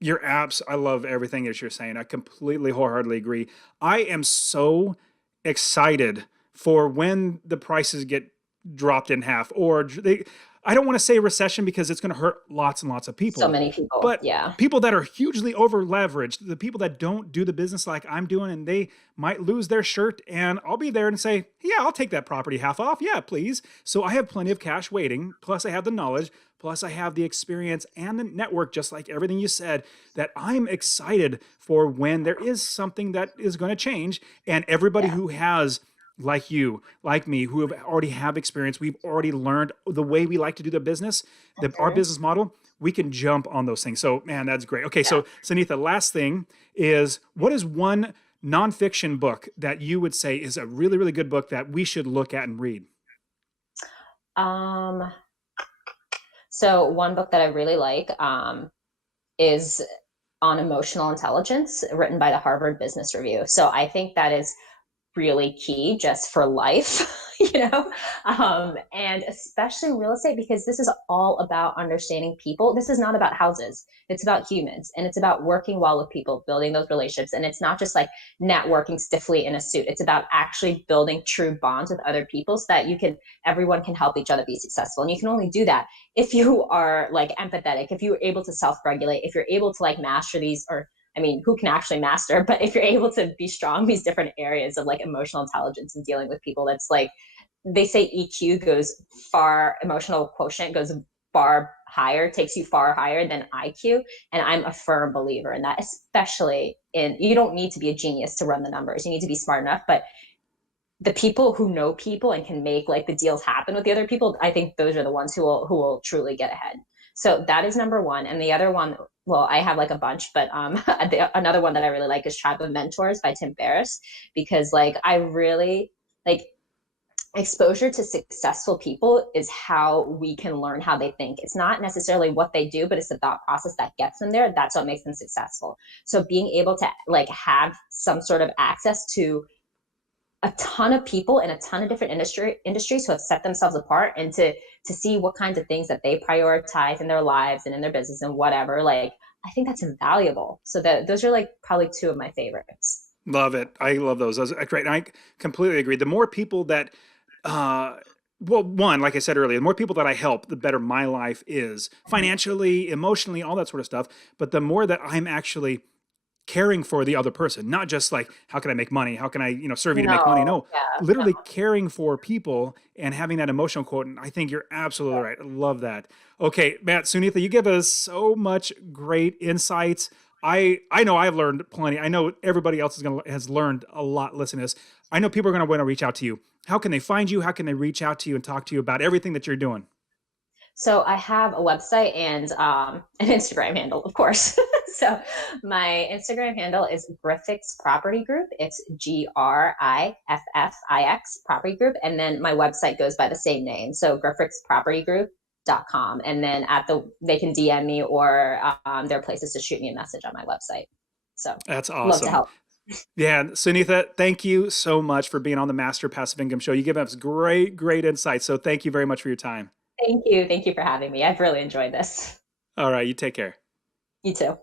your apps, I love everything that you're saying. I completely wholeheartedly agree. I am so excited for when the prices get dropped in half, or they I don't want to say recession because it's going to hurt lots and lots of So people, many people. but Yeah. people that are hugely over leveraged, the people that don't do the business like I'm doing, and they might lose their shirt, and I'll be there and say, yeah, I'll take that property half off. Yeah, please. So I have plenty of cash waiting. Plus I have the knowledge. Plus I have the experience and the network, just like everything you said, that I'm excited for when there is something that is going to change. And everybody Yeah. who has, like you, like me, who have already have experience, we've already learned the way we like to do the business, our Mhm. business model, we can jump on those things. So, man, that's great. Okay, Yeah. so Sunitha, last thing is, what is one nonfiction book that you would say is a really, really good book that we should look at and read? So one book that I really like is on emotional intelligence written by the Harvard Business Review. So I think that is really key just for life, and especially in real estate, because this is all about understanding people. This is not about houses. It's about humans, and it's about working well with people, building those relationships. And it's not just like networking stiffly in a suit. It's about actually building true bonds with other people so that everyone can help each other be successful. And you can only do that if you are like empathetic, if you're able to self-regulate, if you're able to like master these, or I mean, who can actually master, but if you're able to be strong in these different areas of like emotional intelligence and dealing with people, that's like, they say EQ goes far, emotional quotient goes far higher, takes you far higher than IQ. And I'm a firm believer in that, especially you don't need to be a genius to run the numbers. You need to be smart enough, but the people who know people and can make like the deals happen with the other people, I think those are the ones who will truly get ahead. So that is number one. And the other one, well, I have like a bunch, but another one that I really like is Tribe of Mentors by Tim Ferriss, because like I really like exposure to successful people is how we can learn how they think. It's not necessarily what they do, but it's the thought process that gets them there. That's what makes them successful. So being able to like have some sort of access to a ton of people in a ton of different industries who have set themselves apart, and to see what kinds of things that they prioritize in their lives and in their business and whatever, like I think that's invaluable. So those are like probably two of my favorites. Love it. I love those. Those are great. And I completely agree. The more people that, uh, well, one, like I said earlier, the more people that I help, the better my life is financially, emotionally, all that sort of stuff. But the more that I'm actually caring for the other person, not just like, how can I make money? How can I, serve you to make money? No, No, yeah, no. literally caring for people and having that emotional quotient. I think you're absolutely right. I love that. Okay, Matt, Sunitha, you give us so much great insights. I know I've learned plenty. I know everybody else has learned a lot listening to this. I know people are going to want to reach out to you. How can they find you? How can they reach out to you and talk to you about everything that you're doing? So I have a website and an Instagram handle, of course. So my Instagram handle is Griffix Property Group. It's GRIFFIX Property Group. And then my website goes by the same name. So griffixpropertygroup.com. And then they can DM me, or there are places to shoot me a message on my website. So That's love to awesome. help. Yeah, Sunitha, thank you so much for being on the Master Passive Income Show. You give us great, great insights. So thank you very much for your time. Thank you. Thank you for having me. I've really enjoyed this. All right, you take care. You too.